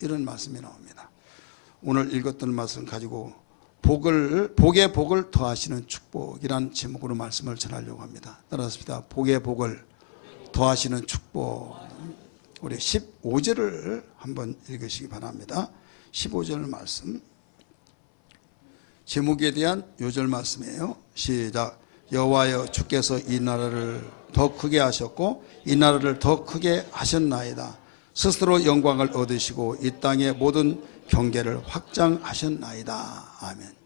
이런 말씀이 나옵니다. 오늘 읽었던 말씀 가지고 복의 복을 더하시는 축복이란 제목으로 말씀을 전하려고 합니다. 따라서 복의 복을 더하시는 축복. 우리 15절을 한번 읽으시기 바랍니다. 15절 말씀. 제목에 대한 요절 말씀이에요. 시작. 여호와여 주께서 이 나라를 더 크게 하셨고 이 나라를 더 크게 하셨나이다. 스스로 영광을 얻으시고 이 땅의 모든 경계를 확장하셨나이다. 아멘.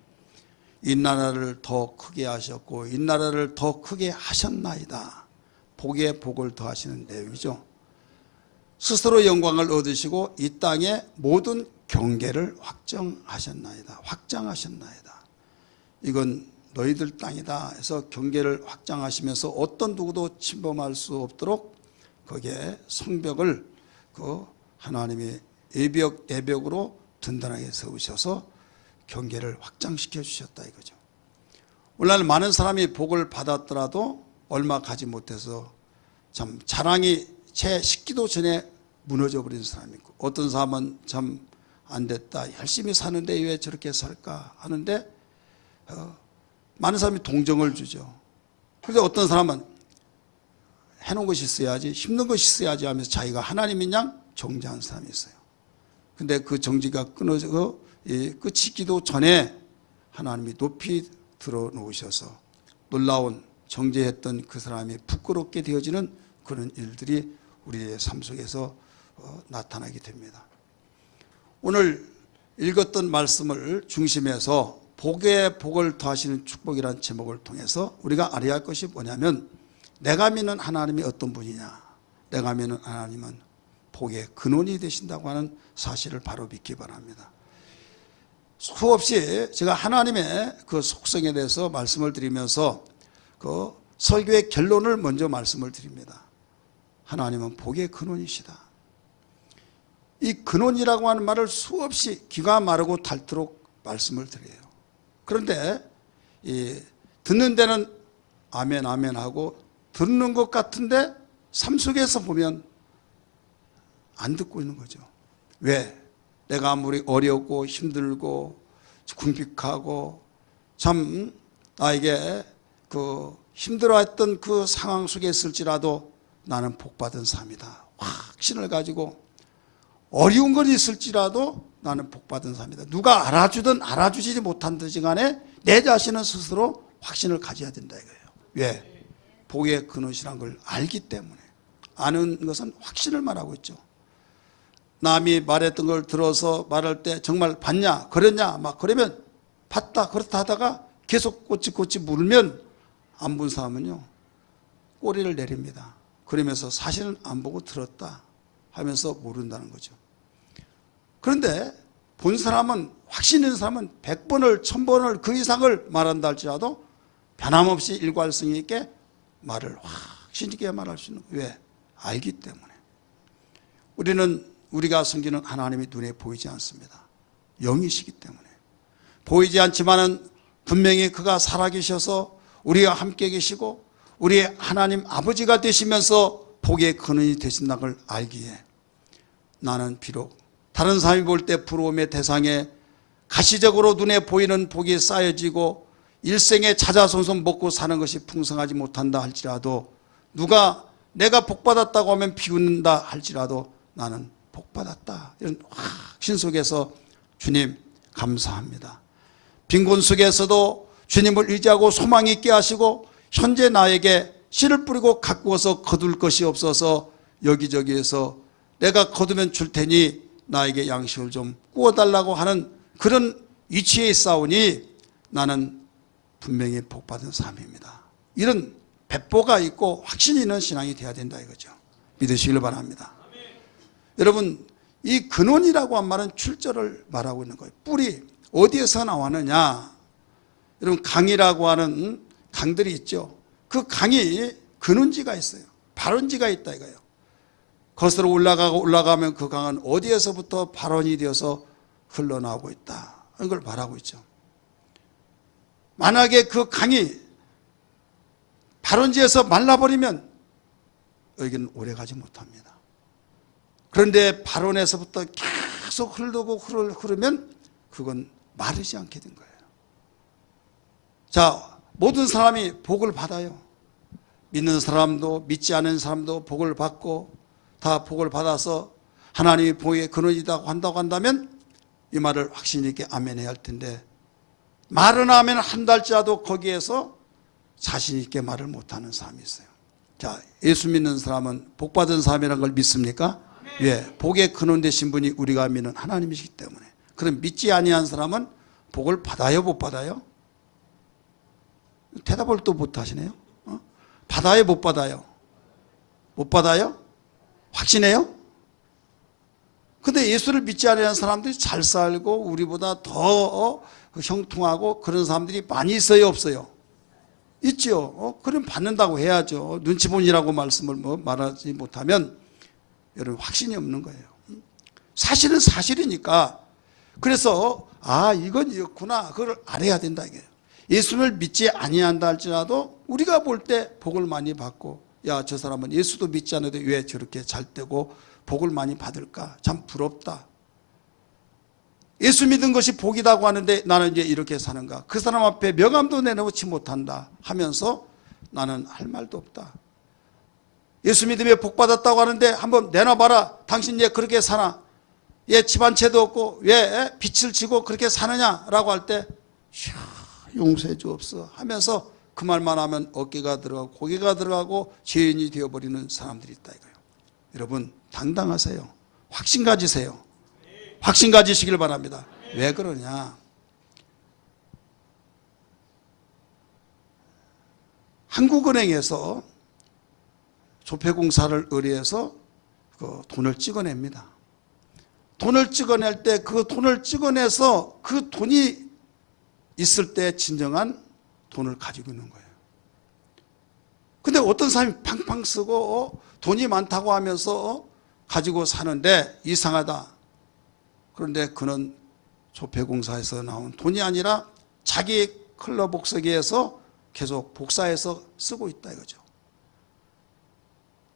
이 나라를 더 크게 하셨고 이 나라를 더 크게 하셨나이다. 복에 복을 더하시는 내용이죠. 스스로 영광을 얻으시고 이 땅의 모든 경계를 확정하셨나이다. 확장하셨나이다. 이건 너희들 땅이다 해서 경계를 확장하시면서 어떤 누구도 침범할 수 없도록 거기에 성벽을 그 하나님이 애벽으로 든든하게 세우셔서 경계를 확장시켜 주셨다 이거죠. 오늘날 많은 사람이 복을 받았더라도 얼마 가지 못해서 참 자랑이 채 식기도 전에 무너져 버린 사람이 있고, 어떤 사람은 참 안 됐다, 열심히 사는데 왜 저렇게 살까 하는데 많은 사람이 동정을 주죠. 그런데 어떤 사람은 해놓은 것이 있어야지, 힘든 것이 있어야지 하면서 자기가 하나님인 양 정지한 사람이 있어요. 근데 그 정지가 끊어지고 끝이기도 전에 하나님이 높이 들어 놓으셔서 놀라운 정죄했던 그 사람이 부끄럽게 되어지는 그런 일들이 우리의 삶 속에서 나타나게 됩니다. 오늘 읽었던 말씀을 중심해서 복에 복을 더하시는 축복이라는 제목을 통해서 우리가 알아야 할 것이 뭐냐면, 내가 믿는 하나님이 어떤 분이냐, 내가 믿는 하나님은 복의 근원이 되신다고 하는 사실을 바로 믿기 바랍니다. 수없이 제가 하나님의 그 속성에 대해서 말씀을 드리면서 그 설교의 결론을 먼저 말씀을 드립니다. 하나님은 복의 근원이시다. 이 근원이라고 하는 말을 수없이 귀가 마르고 닳도록 말씀을 드려요. 그런데 듣는 데는 아멘 아멘 하고 듣는 것 같은데 삶 속에서 보면 안 듣고 있는 거죠. 왜? 내가 아무리 어렵고 힘들고 궁핍하고 참 나에게 그 힘들어했던 그 상황 속에 있을지라도 나는 복받은 삶이다. 확신을 가지고 어려운 건 있을지라도 나는 복받은 삶이다. 누가 알아주든 알아주지 못한듯이 간에 내 자신은 스스로 확신을 가져야 된다 이거예요. 왜? 복의 근원이란 걸 알기 때문에. 아는 것은 확신을 말하고 있죠. 남이 말했던 걸 들어서 말할 때 정말 봤냐 그랬냐 막 그러면 봤다 그렇다 하다가 계속 꼬치꼬치 물으면 안 본 사람은요 꼬리를 내립니다. 그러면서 사실은 안 보고 들었다 하면서 모른다는 거죠. 그런데 본 사람은, 확신 있는 사람은 100번을 1000번을 그 이상을 말한다 할지라도 변함없이 일관성 있게 말을 확신 있게 말할 수 있는 거예요. 왜? 알기 때문에. 우리가 섬기는 하나님이 눈에 보이지 않습니다. 영이시기 때문에. 보이지 않지만은 분명히 그가 살아계셔서 우리와 함께 계시고 우리의 하나님 아버지가 되시면서 복의 근원이 되신다는 걸 알기에 나는 비록 다른 사람이 볼 때 부러움의 대상에 가시적으로 눈에 보이는 복이 쌓여지고 일생에 자자손손 먹고 사는 것이 풍성하지 못한다 할지라도, 누가 내가 복받았다고 하면 비웃는다 할지라도 나는 복받았다, 이런 확신 속에서 주님 감사합니다. 빈곤 속에서도 주님을 의지하고 소망 있게 하시고 현재 나에게 씨를 뿌리고 가꾸어서 거둘 것이 없어서 여기저기에서 내가 거두면 줄 테니 나에게 양식을 좀 구워달라고 하는 그런 위치에 있사오니 나는 분명히 복받은 삶입니다. 이런 배포가 있고 확신이 있는 신앙이 되어야 된다 이거죠. 믿으시길 바랍니다. 여러분, 이 근원이라고 한 말은 출처를 말하고 있는 거예요. 뿌리 어디에서 나왔느냐. 여러분, 강이라고 하는 강들이 있죠. 그 강이 근원지가 있어요. 발원지가 있다 이거예요. 거슬러 올라가면 그 강은 어디에서부터 발원이 되어서 흘러나오고 있다, 이걸 말하고 있죠. 만약에 그 강이 발원지에서 말라버리면 여기는 오래가지 못합니다. 그런데 발원에서부터 계속 흐르면 그건 마르지 않게 된 거예요. 자, 모든 사람이 복을 받아요. 믿는 사람도 믿지 않은 사람도 복을 받고 다 복을 받아서 하나님이 복의 근원이라고 한다고 한다면 이 말을 확신 있게 아멘해야 할 텐데, 말은 하면 한달째라도 거기에서 자신 있게 말을 못하는 사람이 있어요. 자, 예수 믿는 사람은 복받은 사람이라는 걸 믿습니까? 예, 복의 근원 되신 분이 우리가 믿는 하나님이시기 때문에. 그럼 믿지 아니한 사람은 복을 받아요, 못 받아요? 대답을 또 못 하시네요. 받아요, 못 받아요? 못 받아요? 확신해요? 근데 예수를 믿지 않는 사람들이 잘 살고 우리보다 더 형통하고 그런 사람들이 많이 있어요, 없어요? 있죠. 그럼 받는다고 해야죠. 눈치본이라고 말씀을 말하지 못하면 여러분 확신이 없는 거예요. 사실은 사실이니까. 그래서 이건 이렇구나, 그걸 알아야 된다 이게. 예수를 믿지 아니한다 할지라도 우리가 볼 때 복을 많이 받고, 야, 저 사람은 예수도 믿지 않아도 왜 저렇게 잘 되고 복을 많이 받을까? 참 부럽다. 예수 믿은 것이 복이라고 하는데 나는 이제 이렇게 사는가? 그 사람 앞에 명함도 내놓지 못한다 하면서 나는 할 말도 없다. 예수 믿음에 복 받았다고 하는데 한번 내놔봐라. 당신 왜 그렇게 사나? 얘 집안채도 없고 왜 빛을 지고 그렇게 사느냐라고 할 때 용서해 주옵소 하면서 그 말만 하면 어깨가 들어가고 고개가 들어가고 죄인이 되어버리는 사람들이 있다 이거예요. 여러분 당당하세요. 확신 가지세요. 확신 가지시길 바랍니다. 왜 그러냐? 한국은행에서 조폐공사를 의뢰해서 그 돈을 찍어냅니다. 돈을 찍어낼 때 그 돈을 찍어내서 그 돈이 있을 때 진정한 돈을 가지고 있는 거예요. 근데 어떤 사람이 팡팡 쓰고 돈이 많다고 하면서 가지고 사는데 이상하다. 그런데 그는 조폐공사에서 나온 돈이 아니라 자기 클럽 복사기에서 계속 복사해서 쓰고 있다 이거죠.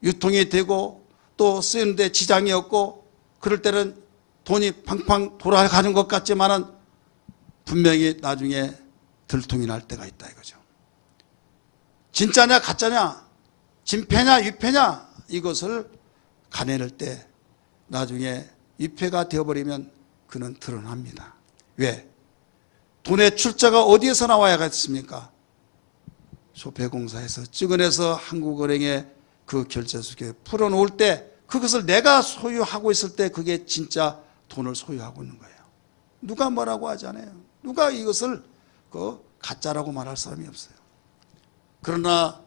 유통이 되고 또 쓰는데 지장이 없고 그럴 때는 돈이 팡팡 돌아가는 것 같지만은 분명히 나중에 들통이 날 때가 있다 이거죠. 진짜냐 가짜냐, 진패냐 유패냐, 이것을 가내릴 때 나중에 유패가 되어버리면 그는 드러납니다. 왜? 돈의 출자가 어디에서 나와야겠습니까? 조폐공사에서 찍어내서 한국은행에 그 결제수기에 풀어놓을 때 그것을 내가 소유하고 있을 때 그게 진짜 돈을 소유하고 있는 거예요. 누가 뭐라고 하잖아요. 누가 이것을 가짜라고 말할 사람이 없어요. 그러나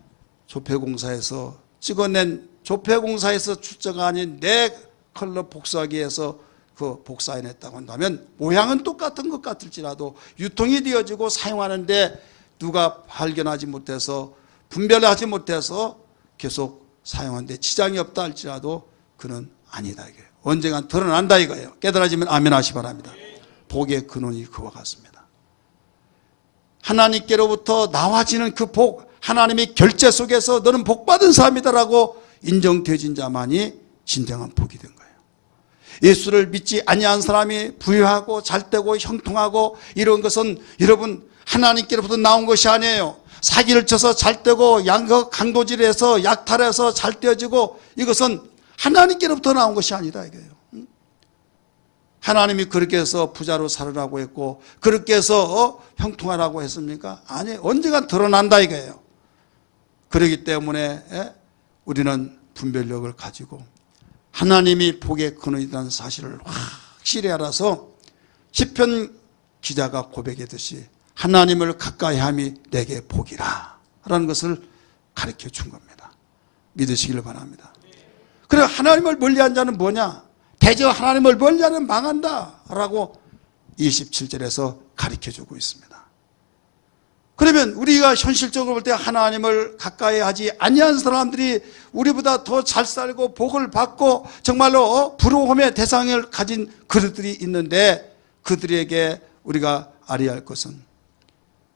조폐공사에서 찍어낸 조폐공사에서 출자가 아닌 내 컬러 복사기에서 그 복사해냈다고 한다면 모양은 똑같은 것 같을지라도 유통이 되어지고 사용하는데 누가 발견하지 못해서 분별하지 못해서 계속 사용하는데 지장이 없다 할지라도 그는 아니다 이거예요. 언젠간 드러난다 이거예요. 깨달아지면 아멘 하시 바랍니다. 복의 근원이 그와 같습니다. 하나님께로부터 나와지는 그 복, 하나님의 결제 속에서 너는 복받은 사람이다라고 인정되어진 자만이 진정한 복이 된 거예요. 예수를 믿지 아니한 사람이 부유하고 잘되고 형통하고 이런 것은 여러분 하나님께로부터 나온 것이 아니에요. 사기를 쳐서 잘되고 강도질해서 약탈해서 잘되어지고 이것은 하나님께로부터 나온 것이 아니다 이거예요. 하나님이 그렇게 해서 부자로 살으라고 했고 그렇게 해서 형통하라고 했습니까? 아니, 언젠가 드러난다 이거예요. 그렇기 때문에 우리는 분별력을 가지고 하나님이 복의 근원이라는 사실을 확실히 알아서 시편 기자가 고백했듯이 하나님을 가까이함이 내게 복이라 라는 것을 가르쳐 준 겁니다. 믿으시길 바랍니다. 그래, 하나님을 멀리한 자는 뭐냐? 대저 하나님을 멀리하면 망한다 라고 27절에서 가르쳐주고 있습니다. 그러면 우리가 현실적으로 볼 때 하나님을 가까이 하지 아니한 사람들이 우리보다 더 잘 살고 복을 받고 정말로 부러움의 대상을 가진 그들이 있는데 그들에게 우리가 알아야 할 것은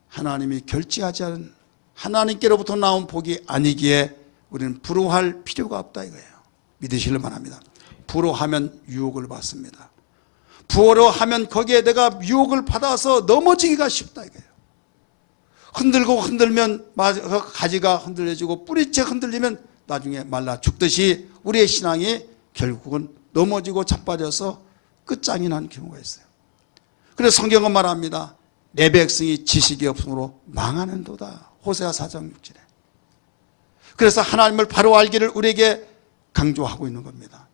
하나님이 결제하지 않은 하나님께로부터 나온 복이 아니기에 우리는 부러워할 필요가 없다 이거예요. 믿으시길 바랍니다. 부러워하면 유혹을 받습니다. 부어러하면 거기에 내가 유혹을 받아서 넘어지기가 쉽다 이거예요. 흔들고 흔들면 가지가 흔들려지고 뿌리채 흔들리면 나중에 말라 죽듯이 우리의 신앙이 결국은 넘어지고 자빠져서 끝장이 난 경우가 있어요. 그래서 성경은 말합니다. 내 백성이 지식이 없으므로 망하는도다. 호세아 4장 6절에. 그래서 하나님을 바로 알기를 우리에게 강조하고 있는 겁니다.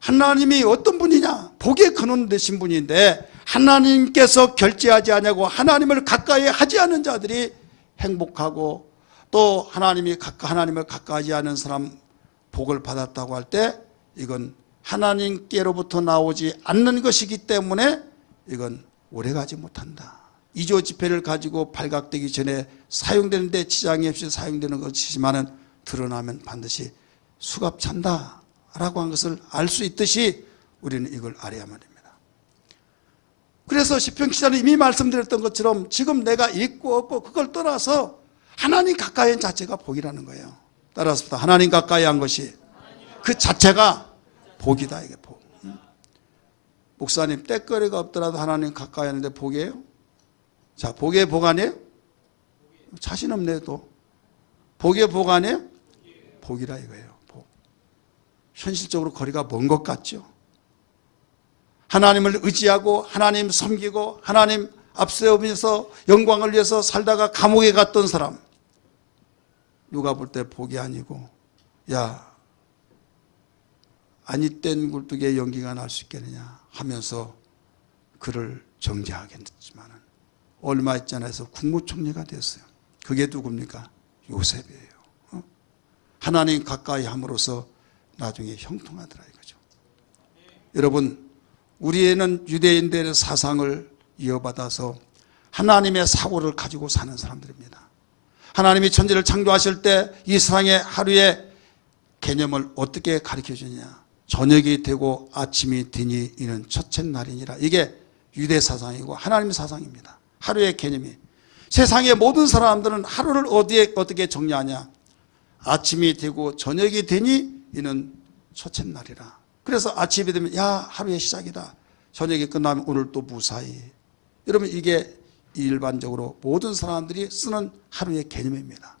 하나님이 어떤 분이냐? 복의 근원 되신 분인데 하나님께서 결제하지 않냐고 하나님을 가까이 하지 않은 자들이 행복하고 또 하나님을 가까이하지 않은 사람 복을 받았다고 할 때 이건 하나님께로부터 나오지 않는 것이기 때문에 이건 오래가지 못한다. 2조 지폐를 가지고 발각되기 전에 사용되는데 지장이 없이 사용되는 것이지만 드러나면 반드시 수갑 찬다 라고 한 것을 알 수 있듯이 우리는 이걸 알아야만 합니다. 그래서 시편 기자는 이미 말씀드렸던 것처럼 지금 내가 있고 없고 그걸 떠나서 하나님 가까이 한 자체가 복이라는 거예요. 따라서 하나님 가까이 한 것이 그 자체가 복이다. 이게 복. 목사님 떼거리가 없더라도 하나님 가까이 하는데 복이에요? 자, 복의 복 아니에요? 자신 없네 또. 복의 복 아니에요? 복이라 이거예요. 복. 현실적으로 거리가 먼 것 같죠? 하나님을 의지하고 하나님 섬기고 하나님 앞세우면서 영광을 위해서 살다가 감옥에 갔던 사람, 누가 볼 때 복이 아니고 야 아니땐 굴뚝에 연기가 날 수 있겠느냐 하면서 그를 정죄하겠지만 얼마 있지 않아서 국무총리가 됐어요. 그게 누굽니까? 요셉이에요. 하나님 가까이 함으로써 나중에 형통하더라 이거죠. 여러분, 우리는 유대인들의 사상을 이어받아서 하나님의 사고를 가지고 사는 사람들입니다. 하나님이 천지를 창조하실 때 이 세상의 하루의 개념을 어떻게 가르쳐주냐? 저녁이 되고 아침이 되니 이는 첫째 날이니라. 이게 유대 사상이고 하나님 사상입니다. 하루의 개념이. 세상의 모든 사람들은 하루를 어떻게 정리하냐? 아침이 되고 저녁이 되니 이는 첫째 날이라. 그래서 아침이 되면 야 하루의 시작이다. 저녁이 끝나면 오늘 또 무사히. 여러분 이게 일반적으로 모든 사람들이 쓰는 하루의 개념입니다.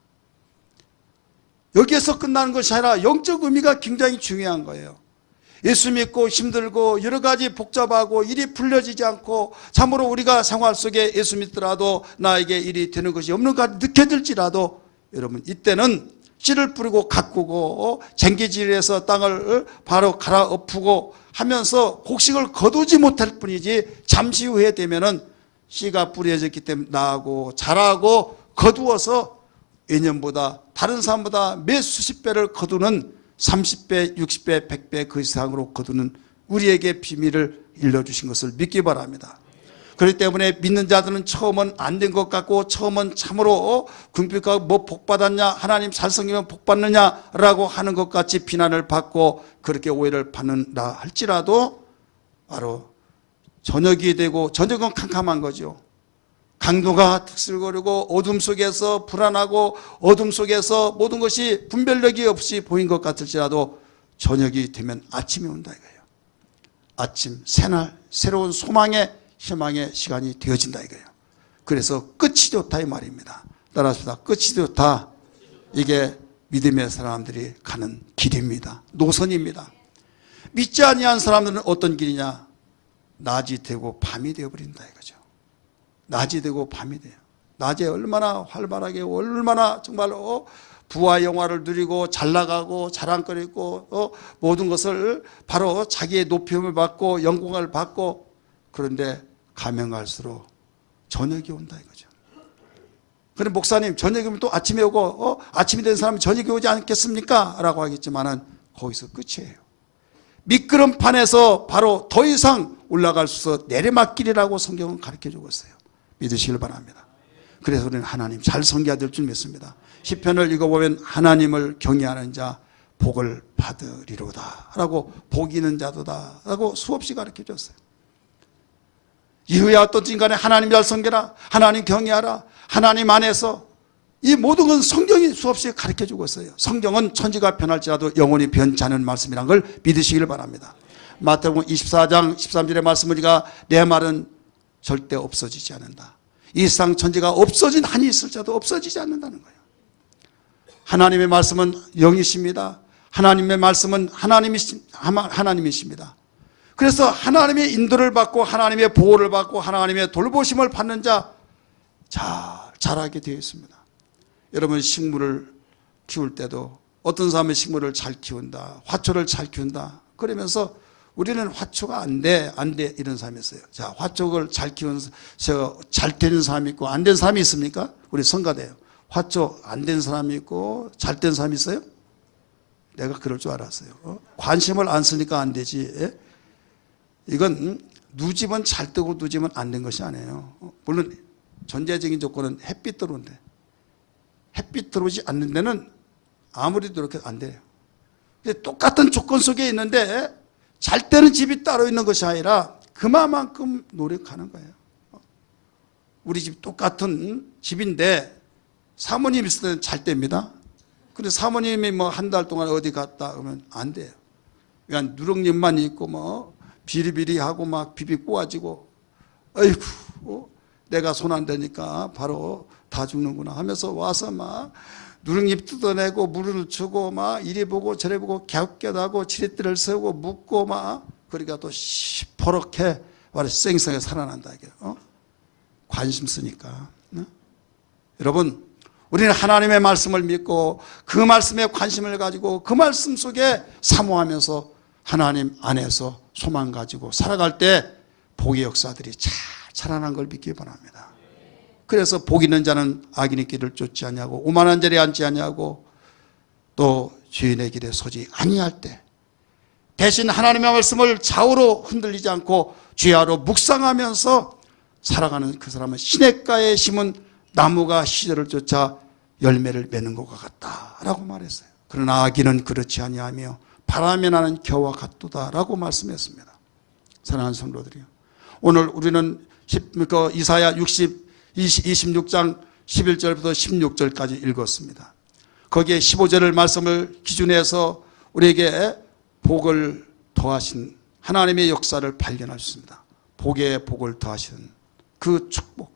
여기에서 끝나는 것이 아니라 영적 의미가 굉장히 중요한 거예요. 예수 믿고 힘들고 여러 가지 복잡하고 일이 풀려지지 않고 참으로 우리가 생활 속에 예수 믿더라도 나에게 일이 되는 것이 없는 것 느껴질지라도 여러분 이때는 씨를 뿌리고 가꾸고 쟁기질에서 땅을 바로 갈아엎고 하면서 곡식을 거두지 못할 뿐이지 잠시 후에 되면은 씨가 뿌려졌기 때문에 나고 자라고 거두어서 예년보다 다른 사람보다 몇 수십 배를 거두는 30배, 60배, 100배 그 이상으로 거두는 우리에게 비밀을 일러주신 것을 믿기 바랍니다. 그렇기 때문에 믿는 자들은 처음은 안 된 것 같고 처음은 참으로 궁핍하고 뭐 복받았냐 하나님 잘 섬기면 복받느냐라고 하는 것 같이 비난을 받고 그렇게 오해를 받는다 할지라도 바로 저녁이 되고 저녁은 캄캄한 거죠. 강도가 특슬거리고 어둠 속에서 불안하고 어둠 속에서 모든 것이 분별력이 없이 보인 것 같을지라도 저녁이 되면 아침이 온다 이거예요. 아침, 새날, 새로운 소망의 희망의 시간이 되어진다 이거예요. 그래서 끝이 좋다 이 말입니다. 따라서 끝이 좋다. 이게 믿음의 사람들이 가는 길입니다. 노선입니다. 믿지 아니한 사람들은 어떤 길이냐? 낮이 되고 밤이 되어버린다 이거죠. 낮이 되고 밤이 돼요. 낮에 얼마나 활발하게 얼마나 정말 부와 영화를 누리고 잘 나가고 자랑거리고 모든 것을 바로 자기의 높임을 받고 영광을 받고 그런데 가면 갈수록 저녁이 온다 이거죠. 그런데 목사님 저녁이 오면 또 아침에 오고 아침이 된 사람은 저녁이 오지 않겠습니까? 라고 하겠지만은 거기서 끝이에요. 미끄럼판에서 바로 더 이상 올라갈 수 없어 내리막길이라고 성경은 가르쳐주고 있어요. 믿으시길 바랍니다. 그래서 우리는 하나님 잘 섬겨야 될 줄 믿습니다. 시편을 읽어보면 하나님을 경외하는 자 복을 받으리로다 라고 복 있는 자도다 라고 수없이 가르쳐줬어요. 이후에 어떻든 간에 하나님 잘 섬겨라, 하나님 경외하라, 하나님 안에서 이 모든 건 성경이 수없이 가르쳐주고 있어요. 성경은 천지가 변할지라도 영원히 변치 않은 말씀이란 걸 믿으시길 바랍니다. 마태복음 24장 13절의 말씀을 우리가 내 말은 절대 없어지지 않는다. 이 세상 천지가 없어진 한이 있을 자도 없어지지 않는다는 거예요. 하나님의 말씀은 영이십니다. 하나님의 말씀은 하나님이십니다. 그래서 하나님의 인도를 받고 하나님의 보호를 받고 하나님의 돌보심을 받는 자 잘 자라게 되어 있습니다. 여러분 식물을 키울 때도 어떤 사람은 식물을 잘 키운다, 화초를 잘 키운다 그러면서 우리는 화초가 안 돼 이런 사람이 있어요. 자, 화초를 잘 키운 잘 되는 사람이 있고 안 된 사람이 있습니까? 우리 성가대요. 화초 안 된 사람이 있고 잘 된 사람이 있어요? 내가 그럴 줄 알았어요. 관심을 안 쓰니까 안 되지. 이건 누집은 잘 뜨고 누집은 안 된 것이 아니에요. 물론 전제적인 조건은 햇빛 들어오는데 햇빛 들어오지 않는 데는 아무리 그렇게 안 돼요. 근데 똑같은 조건 속에 있는데 잘 때는 집이 따로 있는 것이 아니라 그만큼 노력하는 거예요. 우리 집 똑같은 집인데 사모님 있을 때는 잘 때입니다. 근데 사모님이 뭐 한 달 동안 어디 갔다 그러면 안 돼요. 그냥 누렁잎만 있고 뭐 비리비리하고 막 비비 꼬아지고 아이고 내가 손 안 대니까 바로 다 죽는구나 하면서 와서 막 누렁잎 뜯어내고 물을 주고 막 이리 보고 저리 보고 갸웃갸웃하고 지렛대를 세우고 묻고 막 그러니까 또 시퍼렇게 말해 쌩쌩하게 살아난다 이게. 관심 쓰니까. 여러분 우리는 하나님의 말씀을 믿고 그 말씀에 관심을 가지고 그 말씀 속에 사모하면서 하나님 안에서 소망 가지고 살아갈 때 복의 역사들이 잘 자라난 걸 믿기 바랍니다. 그래서 복 있는 자는 악인의 길을 쫓지 아니하고 오만한 자리에 앉지 아니하고 또 주인의 길에 서지 아니할 때 대신 하나님의 말씀을 좌우로 흔들리지 않고 주야로 묵상하면서 살아가는 그 사람은 시냇가에 심은 나무가 시절을 쫓아 열매를 맺는 것과 같다라고 말했어요. 그러나 악인은 그렇지 아니하며 바람에 나는 겨와 같도다라고 말씀했습니다. 사랑하는 성도들이요, 오늘 우리는 이사야 26장 11절부터 16절까지 읽었습니다. 거기에 15절을 말씀을 기준해서 우리에게 복을 더하신 하나님의 역사를 발견할 수 있습니다. 복에 복을 더하시는 그 축복.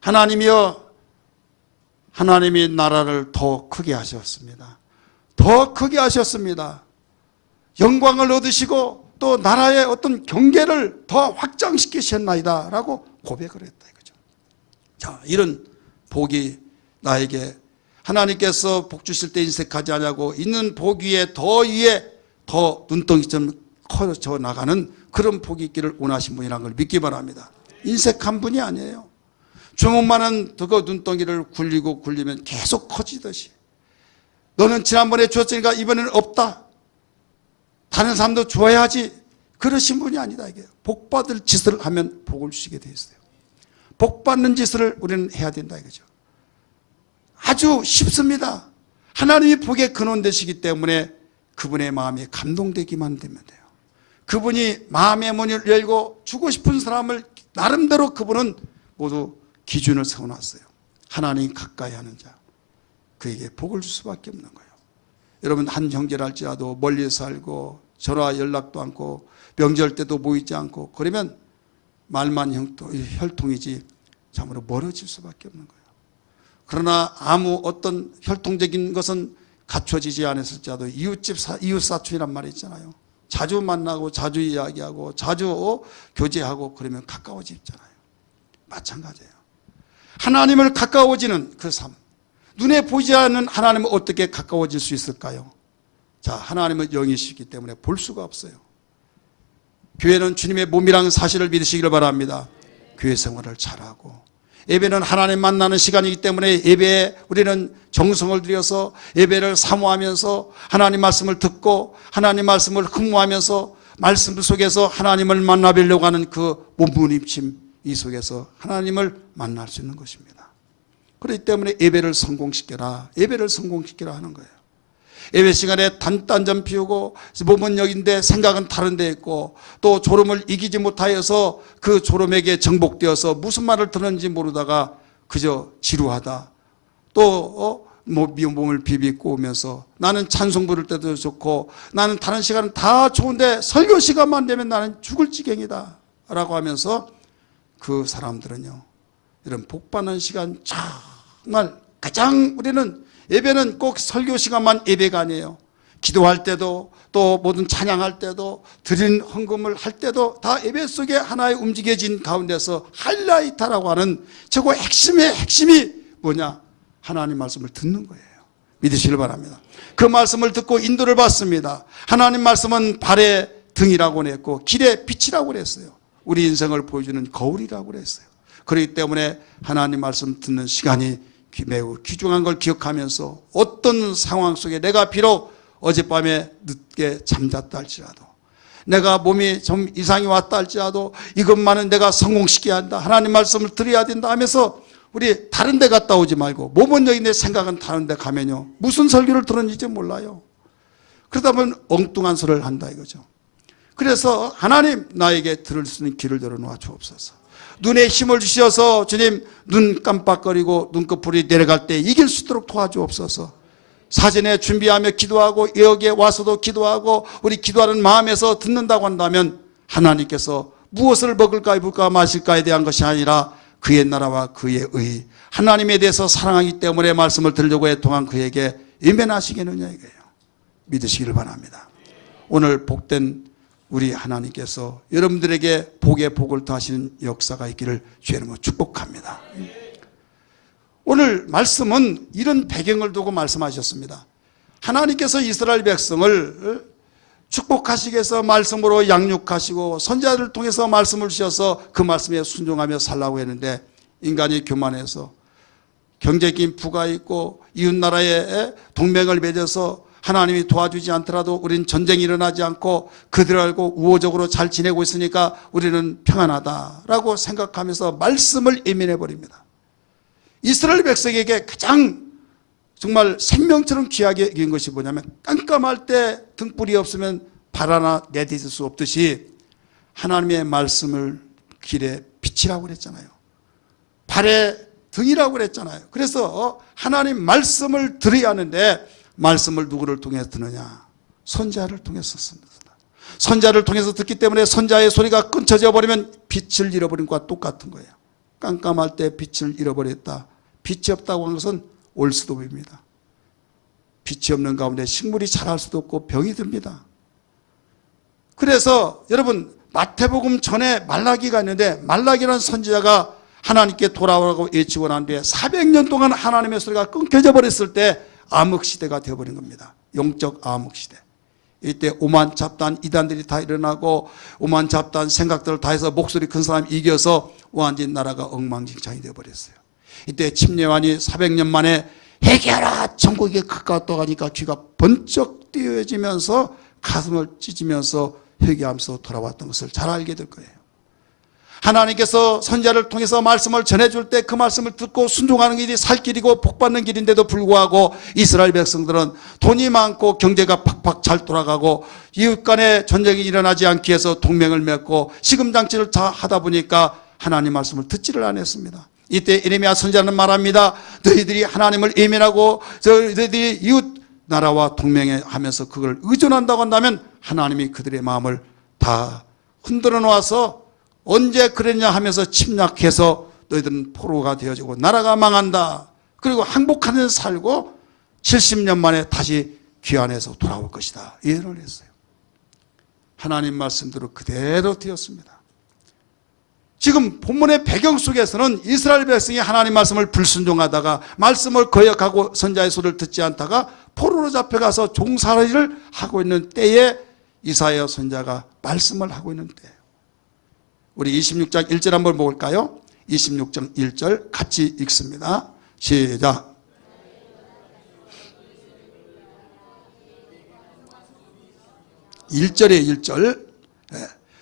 하나님이여, 하나님이 나라를 더 크게 하셨습니다. 더 크게 하셨습니다. 영광을 얻으시고 또 나라의 어떤 경계를 더 확장시키셨나이다 라고 고백을 했다 이거죠. 자, 이런 복이 나에게 하나님께서 복 주실 때 인색하지 않냐고 있는 복 위에 더 눈덩이처럼 커져 나가는 그런 복이 있기를 원하신 분이라는 걸 믿기 바랍니다. 인색한 분이 아니에요. 주먹만한 그 눈덩이를 굴리면 계속 커지듯이 너는 지난번에 주었으니까 이번에는 없다. 다른 사람도 줘야지. 그러신 분이 아니다 이게. 복 받을 짓을 하면 복을 주시게 되어 있어요. 복 받는 짓을 우리는 해야 된다 이거죠. 아주 쉽습니다. 하나님이 복의 근원 되시기 때문에 그분의 마음에 감동되기만 되면 돼요. 그분이 마음의 문을 열고 주고 싶은 사람을 나름대로 그분은 모두 기준을 세워놨어요. 하나님 가까이 하는 자, 그에게 복을 줄 수밖에 없는 거예요. 여러분 한 형제랄지라도 멀리 살고 전화 연락도 않고 명절 때도 모이지 않고 그러면 말만 혈통이지 참으로 멀어질 수밖에 없는 거예요. 그러나 아무 어떤 혈통적인 것은 갖춰지지 않았을지라도 이웃사촌이란 말이 있잖아요. 자주 만나고 자주 이야기하고 자주 교제하고 그러면 가까워지잖아요. 마찬가지예요. 하나님을 가까워지는 그 삶, 눈에 보이지 않는 하나님은 어떻게 가까워질 수 있을까요? 자, 하나님은 영이시기 때문에 볼 수가 없어요. 교회는 주님의 몸이라는 사실을 믿으시기를 바랍니다. 교회 생활을 잘하고 예배는 하나님 만나는 시간이기 때문에 예배에 우리는 정성을 들여서 예배를 사모하면서 하나님 말씀을 듣고 하나님 말씀을 흠모하면서 말씀 속에서 하나님을 만나뵈려고 하는 그 몸부림침 이 속에서 하나님을 만날 수 있는 것입니다. 그렇기 때문에 예배를 성공시켜라, 예배를 성공시키라 하는 거예요. 예배 시간에 단점 피우고 몸은 여기인데 생각은 다른 데 있고 또 졸음을 이기지 못하여서 그 졸음에게 정복되어서 무슨 말을 들었는지 모르다가 그저 지루하다, 또 뭐 미운 몸을 비비고 오면서 나는 찬송 부를 때도 좋고 나는 다른 시간은 다 좋은데 설교 시간만 되면 나는 죽을 지경이다 라고 하면서 그 사람들은요, 이런 복받는 시간 정말 가장 우리는 예배는 꼭 설교 시간만 예배가 아니에요. 기도할 때도 또 모든 찬양할 때도 드린 헌금을 할 때도 다 예배 속에 하나의 움직여진 가운데서 하이라이트라고 하는 최고 핵심의 핵심이 뭐냐? 하나님 말씀을 듣는 거예요. 믿으시길 바랍니다. 그 말씀을 듣고 인도를 받습니다. 하나님 말씀은 발의 등이라고 했고 길의 빛이라고 그랬어요. 우리 인생을 보여주는 거울이라고 그랬어요. 그렇기 때문에 하나님 말씀 듣는 시간이 매우 귀중한 걸 기억하면서 어떤 상황 속에 내가 비록 어젯밤에 늦게 잠잤다 할지라도, 내가 몸이 좀 이상이 왔다 할지라도 이것만은 내가 성공시켜야 한다, 하나님 말씀을 들어야 된다 하면서 우리 다른 데 갔다 오지 말고, 몸은 여기 내 생각은 다른 데 가면요 무슨 설교를 들었는지 몰라요. 그러다 보면 엉뚱한 소리를 한다 이거죠. 그래서 하나님 나에게 들을 수 있는 귀를 열어놓아 주옵소서. 눈에 힘을 주셔서 주님 눈 깜빡거리고 눈꺼풀이 내려갈 때 이길 수 있도록 도와주옵소서. 사전에 준비하며 기도하고 여기에 와서도 기도하고 우리 기도하는 마음에서 듣는다고 한다면 하나님께서 무엇을 먹을까 입을까 마실까에 대한 것이 아니라 그의 나라와 그의 의, 하나님에 대해서 사랑하기 때문에 말씀을 들으려고 애통한 그에게 임면하시겠느냐 이거예요. 믿으시기를 바랍니다. 오늘 복된 우리 하나님께서 여러분들에게 복의 복을 더하시는 역사가 있기를 주의 이름으로 축복합니다. 오늘 말씀은 이런 배경을 두고 말씀하셨습니다. 하나님께서 이스라엘 백성을 축복하시기 위해서 말씀으로 양육하시고 선지자를 통해서 말씀을 주셔서 그 말씀에 순종하며 살라고 했는데, 인간이 교만해서 경제적인 부가 있고 이웃나라에 동맹을 맺어서 하나님이 도와주지 않더라도 우리는 전쟁이 일어나지 않고 그들 알고 우호적으로 잘 지내고 있으니까 우리는 평안하다라고 생각하면서 말씀을 예민해 버립니다. 이스라엘 백성에게 가장 정말 생명처럼 귀하게 여긴 것이 뭐냐면, 깜깜할 때 등불이 없으면 발 하나 내딛을 수 없듯이 하나님의 말씀을 길에 빛이라고 그랬잖아요. 발에 등이라고 그랬잖아요. 그래서 하나님 말씀을 들어야 하는데 말씀을 누구를 통해서 듣느냐? 선지자를 통해서 듣습니다. 선지자를 통해서 듣기 때문에 선지자의 소리가 끊쳐져 버리면 빛을 잃어버린 것과 똑같은 거예요. 깜깜할 때 빛을 잃어버렸다. 빛이 없다고 하는 것은 올수도입니다. 빛이 없는 가운데 식물이 자랄 수도 없고 병이 듭니다. 그래서 여러분, 마태복음 전에 말라기가 있는데, 말라기라는 선지자가 하나님께 돌아오라고 외치고 난 뒤에 400년 동안 하나님의 소리가 끊겨져 버렸을 때 암흑시대가 되어버린 겁니다. 영적 암흑시대. 이때 오만 잡다한 이단들이 다 일어나고 오만 잡다한 생각들을 다 해서 목소리 큰 사람이 이겨서 완전 나라가 엉망진창이 되어버렸어요. 이때 침례요한이 400년 만에 회개하라, 천국에 가까웠다 가니까 귀가 번쩍 띄어지면서 가슴을 찢으면서 회개하면서 돌아왔던 것을 잘 알게 될 거예요. 하나님께서 선지자를 통해서 말씀을 전해줄 때 그 말씀을 듣고 순종하는 길이 살 길이고 복받는 길인데도 불구하고 이스라엘 백성들은 돈이 많고 경제가 팍팍 잘 돌아가고 이웃 간에 전쟁이 일어나지 않기 위해서 동맹을 맺고 시금장치를 다 하다 보니까 하나님 말씀을 듣지를 않았습니다. 이때 예레미야 선지자는 말합니다. 너희들이 하나님을 예민하고 너희들이 이웃 나라와 동맹하면서 그걸 의존한다고 한다면 하나님이 그들의 마음을 다 흔들어 놓아서 언제 그랬냐 하면서 침략해서 너희들은 포로가 되어지고 나라가 망한다. 그리고 항복하면서 살고 70년 만에 다시 귀환해서 돌아올 것이다. 예언을 했어요. 하나님 말씀대로 그대로 되었습니다. 지금 본문의 배경 속에서는 이스라엘 백성이 하나님 말씀을 불순종하다가 말씀을 거역하고 선지자의 소리를 듣지 않다가 포로로 잡혀가서 종살이를 하고 있는 때에 이사야 선지자가 말씀을 하고 있는 때예요. 우리 26장 1절 한번 볼까요? 26장 1절 같이 읽습니다. 시작. (1절에) 1절.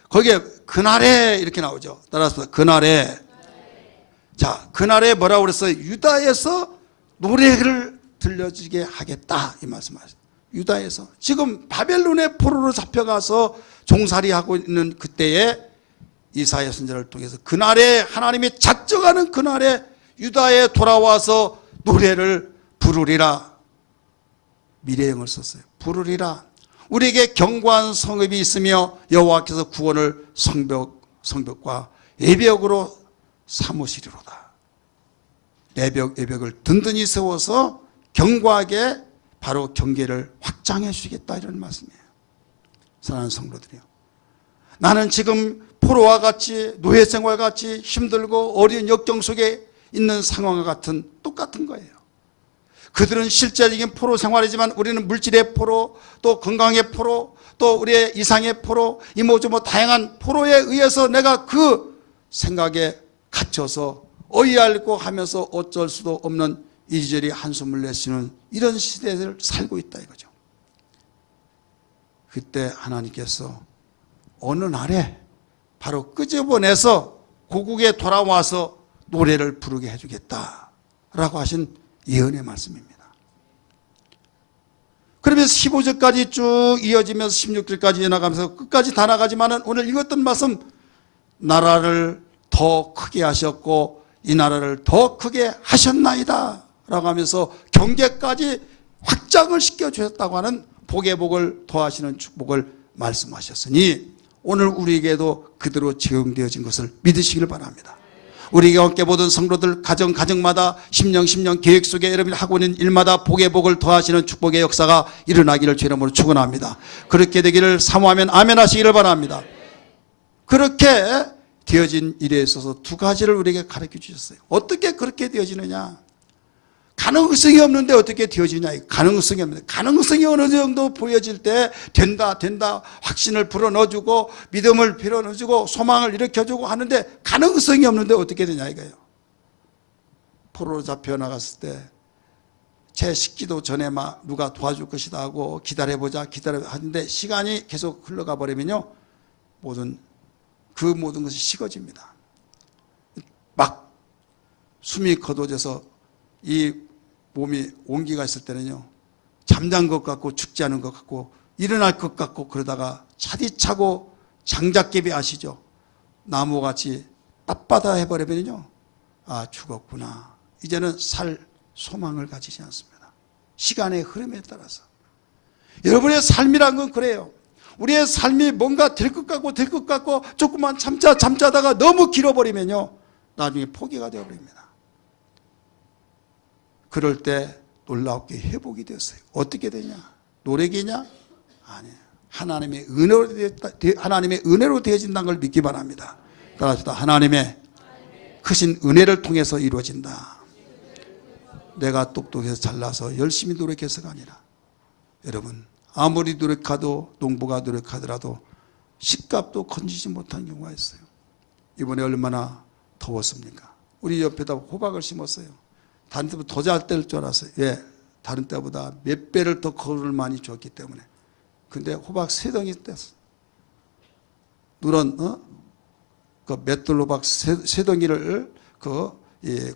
거기에 그날에 이렇게 나오죠. 따라서 그날에. 자, 그날에 뭐라고 그랬어요? 유다에서 노래를 들려주게 하겠다 이 말씀하셨어요. 유다에서 지금 바벨론의 포로로 잡혀가서 종살이하고 있는 그때에 이사야 선지자를 통해서 그날에 하나님이 작정하는 그날에 유다에 돌아와서 노래를 부르리라. 미래형을 썼어요. 부르리라. 우리에게 견고한 성읍이 있으며 여호와께서 구원을 성벽과 예벽으로 삼으시리로다. 예벽을 든든히 세워서 견고하게 바로 경계를 확장해 주시겠다, 이런 말씀이에요. 사랑하는 성도들이요, 나는 지금 포로와 같이 노예 생활 같이 힘들고 어려운 역경 속에 있는 상황과 같은 똑같은 거예요. 그들은 실제적인 포로 생활이지만 우리는 물질의 포로, 또 건강의 포로, 또 우리의 이상의 포로, 이모저모 다양한 포로에 의해서 내가 그 생각에 갇혀서 어이없고 하면서 어쩔 수도 없는 이리저리 한숨을 내쉬는 이런 시대를 살고 있다 이거죠. 그때 하나님께서 어느 날에 바로 끄집어내서 고국에 돌아와서 노래를 부르게 해주겠다라고 하신 예언의 말씀입니다. 그러면서 15절까지 쭉 이어지면서 16절까지 나가면서 끝까지 다 나가지만은 오늘 읽었던 말씀, 나라를 더 크게 하셨고 이 나라를 더 크게 하셨나이다 라고 하면서 경계까지 확장을 시켜주셨다고 하는 복의 복을 더하시는 축복을 말씀하셨으니 오늘 우리에게도 그대로 적용되어진 것을 믿으시길 바랍니다. 우리가 함께 모든 성도들 가정마다 10년 계획 속에 여러분이 하고 있는 일마다 복의 복을 더하시는 축복의 역사가 일어나기를 주의 이름으로 축원합니다. 그렇게 되기를 사모하면 아멘 하시기를 바랍니다. 그렇게 되어진 일에 있어서 두 가지를 우리에게 가르쳐 주셨어요. 어떻게 그렇게 되어지느냐? 가능성이 없는데 어떻게 되어지냐? 가능성이 없는데, 가능성이 어느 정도 보여질 때 된다 확신을 불어넣어주고 믿음을 불어넣어주고 소망을 일으켜주고 하는데 가능성이 없는데 어떻게 되냐 이거예요. 포로로 잡혀 나갔을 때 제 식기도 전에 막 누가 도와줄 것이다 하고 기다려보자 하는데 시간이 계속 흘러가 버리면요 모든 것이 식어집니다. 막 숨이 거둬져서 이 몸이 온기가 있을 때는요 잠잔 것 같고 죽지 않은 것 같고 일어날 것 같고 그러다가 차디차고 장작개비 아시죠? 나무같이 빳빳하 해버리면요 아 죽었구나, 이제는 살 소망을 가지지 않습니다. 시간의 흐름에 따라서 여러분의 삶이란 건 그래요. 우리의 삶이 뭔가 될 것 같고 조금만 잠자다가 너무 길어버리면요 나중에 포기가 되어버립니다. 그럴 때 놀랍게 회복이 되었어요. 어떻게 되냐? 노력이냐? 아니에요. 하나님의 은혜로 되어진다는 걸 믿기 바랍니다. 따라서 하나님의 크신 은혜를 통해서 이루어진다. 내가 똑똑해서 잘나서 열심히 노력해서가 아니라 여러분 아무리 노력하도 농부가 노력하더라도 식값도 건지지 못한 경우가 있어요. 이번에 얼마나 더웠습니까? 우리 옆에다 호박을 심었어요. 다른 때보다 더 잘 될 줄 알았어요. 왜? 다른 때보다 몇 배를 더 거를 많이 줬기 때문에. 근데 호박 3덩이 뗐어. 누런 그 맷돌 호박 3덩이를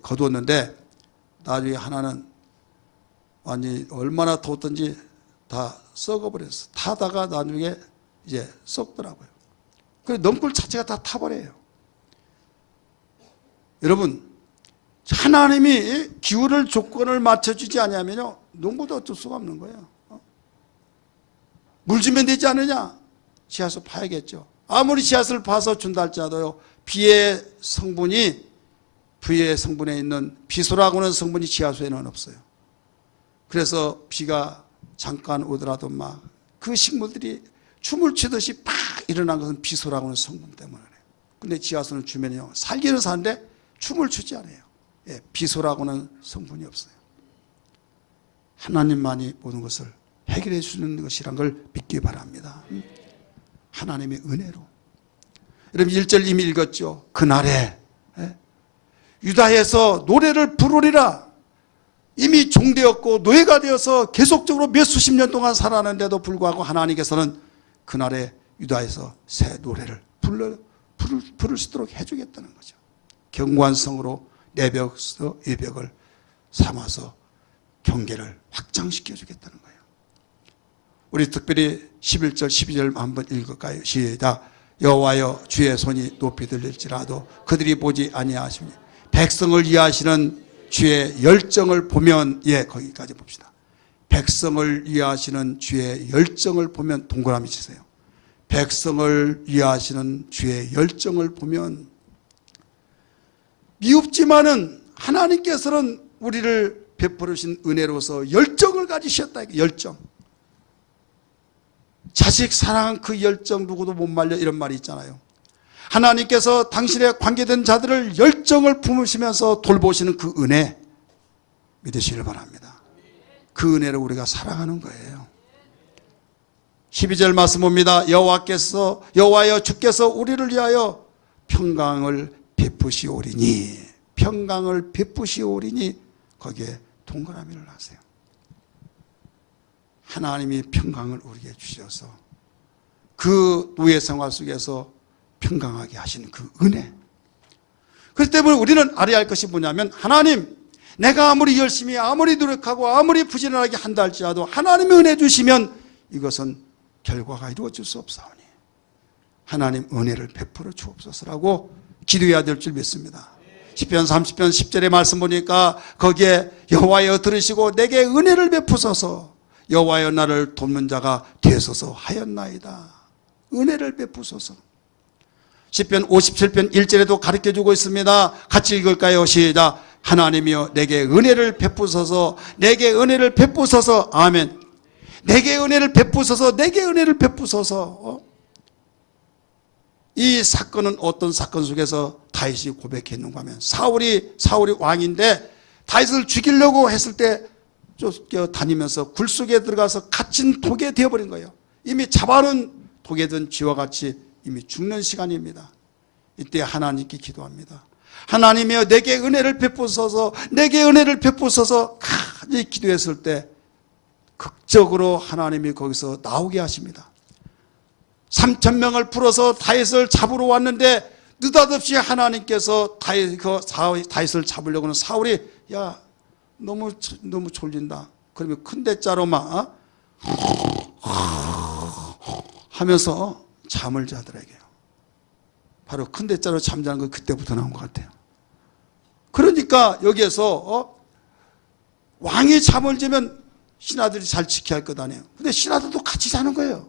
거두었는데 나중에 하나는 완전히 얼마나 더웠던지 다 썩어버렸어. 타다가 나중에 이제 썩더라고요. 그래서 넝쿨 자체가 다 타버려요. 여러분 하나님이 기후를 조건을 맞춰주지 않으면요 농부도 어쩔 수가 없는 거예요. 물 주면 되지 않느냐? 씨앗을 파야겠죠. 아무리 씨앗을 파서 준다 할지라도요 비의 성분에 있는 비소라고 하는 성분이 씨앗에는 없어요. 그래서 비가 잠깐 오더라도 막 그 식물들이 춤을 추듯이 팍 일어난 것은 비소라고 하는 성분 때문에 그래요. 근데 씨앗을 주면요 살기는 사는데 춤을 추지 않아요. 예, 비소라고는 성분이 없어요. 하나님만이 모든 것을 해결해 주는 것이란 걸 믿기 바랍니다. 하나님의 은혜로. 여러분 1절 이미 읽었죠. 그날에 유다에서 노래를 부르리라. 이미 종되었고 노예가 되어서 계속적으로 몇 수십 년 동안 살아왔는데도 불구하고 하나님께서는 그날에 유다에서 새 노래를 부를 수 있도록 해주겠다는 거죠. 견고한 성으로 예벽을 삼아서 경계를 확장시켜 주겠다는 거예요. 우리 특별히 11절 12절 한번 읽을까요? 시작. 여호와여 주의 손이 높이 들릴지라도 그들이 보지 아니하시니 백성을 이해하시는 주의 열정을 보면, 예, 거기까지 봅시다. 백성을 위하시는 주의 열정을 보면, 동그라미 치세요. 백성을 위하시는 주의 열정을 보면, 미흡지만은 하나님께서는 우리를 베풀으신 은혜로서 열정을 가지셨다. 열정. 자식 사랑한 그 열정 누구도 못 말려, 이런 말이 있잖아요. 하나님께서 당신의 관계된 자들을 열정을 품으시면서 돌보시는 그 은혜 믿으시길 바랍니다. 그 은혜를 우리가 사랑하는 거예요. 12절 말씀 봅니다. 여호와여 주께서 우리를 위하여 평강을 베푸시오리니, 평강을 베푸시오리니, 거기에 동그라미를 하세요. 하나님이 평강을 우리에게 주셔서 그 노예 생활 속에서 평강하게 하시는 그 은혜. 그렇기 때문에 우리는 알아야 할 것이 뭐냐면, 하나님, 내가 아무리 열심히 아무리 노력하고 아무리 부지런하게 한다 할지라도 하나님의 은혜 주시면 이것은 결과가 이루어질 수 없사오니 하나님 은혜를 베풀어 주옵소서라고 기도해야 될 줄 믿습니다. 시편 30편 10절의 말씀 보니까 거기에 여호와여 들으시고 내게 은혜를 베푸소서, 여호와여 나를 돕는 자가 되소서 하였나이다. 은혜를 베푸소서. 시편 57편 1절에도 가르쳐주고 있습니다. 같이 읽을까요? 시작. 하나님이여 내게 은혜를 베푸소서, 내게 은혜를 베푸소서. 아멘. 내게 은혜를 베푸소서, 내게 은혜를 베푸소서. 이 사건은 어떤 사건 속에서 다윗이 고백했는가 하면, 사울이 왕인데 다윗을 죽이려고 했을 때 쫓겨다니면서 굴 속에 들어가서 갇힌 독에 되어버린 거예요. 이미 잡아놓은 독에 든 쥐와 같이 이미 죽는 시간입니다. 이때 하나님께 기도합니다. 하나님이여 내게 은혜를 베푸소서, 내게 은혜를 베푸소서. 간절히 기도했을 때 극적으로 하나님이 거기서 나오게 하십니다. 3,000명을 풀어서 다윗을 잡으러 왔는데 느닷없이 하나님께서 다윗을 잡으려고 하는 사울이, 야 너무 졸린다. 그러면 큰 대자로 막 하면서 잠을 자더라고요. 바로 큰 대자로 잠자는 거 그때부터 나온 것 같아요. 그러니까 여기에서 왕이 잠을 자면 신하들이 잘 지켜야 할 것 아니에요. 근데 신하들도 같이 자는 거예요.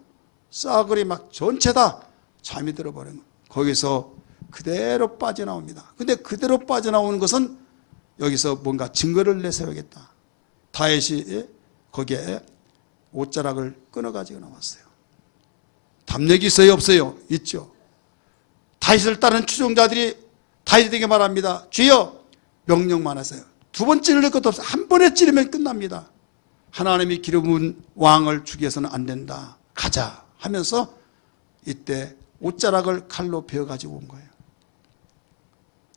싸그리 막 전체 다 잠이 들어버린 거예요. 거기서 그대로 빠져나옵니다. 근데 그대로 빠져나오는 것은 여기서 뭔가 증거를 내세우겠다. 다윗이 거기에 옷자락을 끊어가지고 나왔어요. 담력이 있어요, 없어요? 있죠. 다윗을 따르는 추종자들이 다윗에게 말합니다. 주여 명령만 하세요. 두 번 찌를 것도 없어요. 한 번에 찌르면 끝납니다. 하나님이 기름은 왕을 죽여서는 안 된다. 가자 하면서 이때 옷자락을 칼로 베어가지고 온 거예요.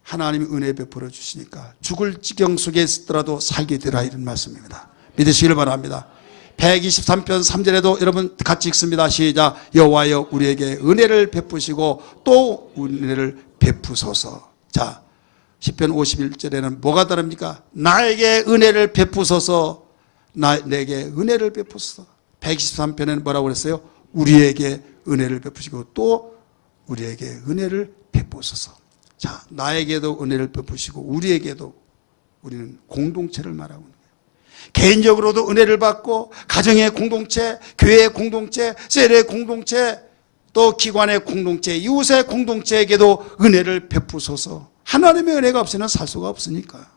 하나님이 은혜 베풀어 주시니까 죽을 지경 속에 있더라도 살게 되라, 이런 말씀입니다. 믿으시길 바랍니다. 123편 3절에도 여러분 같이 읽습니다. 시작. 여호와여 우리에게 은혜를 베푸시고 또 은혜를 베푸소서. 자, 시편 51절에는 뭐가 다릅니까? 나에게 은혜를 베푸소서, 내게 은혜를 베푸소서. 123편에는 뭐라고 그랬어요? 우리에게 은혜를 베푸시고 또 우리에게 은혜를 베푸소서. 자, 나에게도 은혜를 베푸시고 우리에게도, 우리는 공동체를 말하고 있는 거예요. 개인적으로도 은혜를 받고 가정의 공동체, 교회의 공동체, 셀의 공동체, 또 기관의 공동체, 이웃의 공동체에게도 은혜를 베푸소서. 하나님의 은혜가 없이는 살 수가 없으니까.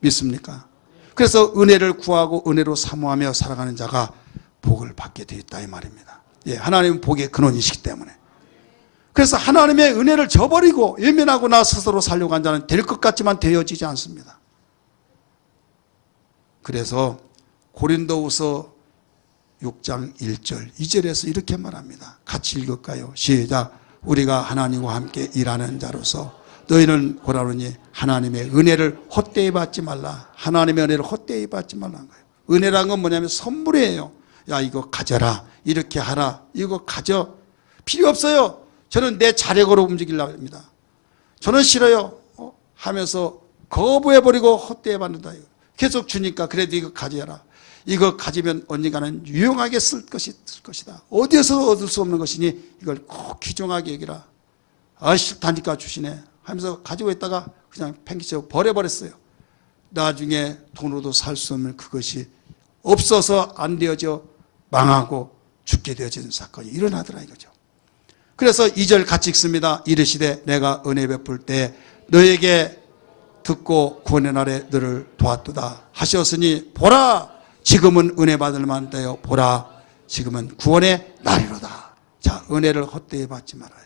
믿습니까? 그래서 은혜를 구하고 은혜로 사모하며 살아가는 자가 복을 받게 되어 있다, 이 말입니다. 예, 하나님은 복의 근원이시기 때문에. 그래서 하나님의 은혜를 저버리고 외면하고 나 스스로 살려고 한 자는 될 것 같지만 되어지지 않습니다. 그래서 고린도후서 6장 1절 2절에서 이렇게 말합니다. 같이 읽을까요? 시작. 우리가 하나님과 함께 일하는 자로서 너희는 고라노니 하나님의 은혜를 헛되이 받지 말라. 하나님의 은혜를 헛되이 받지 말라는 거예요. 은혜란 건 뭐냐면 선물이에요. 야, 이거 가져라, 이렇게 하라, 이거 가져. 필요 없어요. 저는 내 자력으로 움직이려고 합니다. 저는 싫어요 하면서 거부해버리고 헛되이 받는다. 계속 주니까 그래도 이거 가져라. 이거 가지면 언젠가는 유용하게 쓸 것이다. 어디에서 얻을 수 없는 것이니 이걸 꼭 귀중하게 여기라. 아, 싫다니까 주시네 하면서 가지고 있다가 그냥 팽개쳐 버려버렸어요. 나중에 돈으로도 살 수 없는 그것이 없어서 안 되어져 망하고 죽게 되어지는 사건이 일어나더라 이거죠. 그래서 2절 같이 읽습니다. 이르시되 내가 은혜 베풀 때 너에게 듣고 구원의 날에 너를 도왔도다 하셨으니 보라 지금은 은혜 받을 만하여 보라 지금은 구원의 날이로다. 자, 은혜를 헛되이 받지 말아요.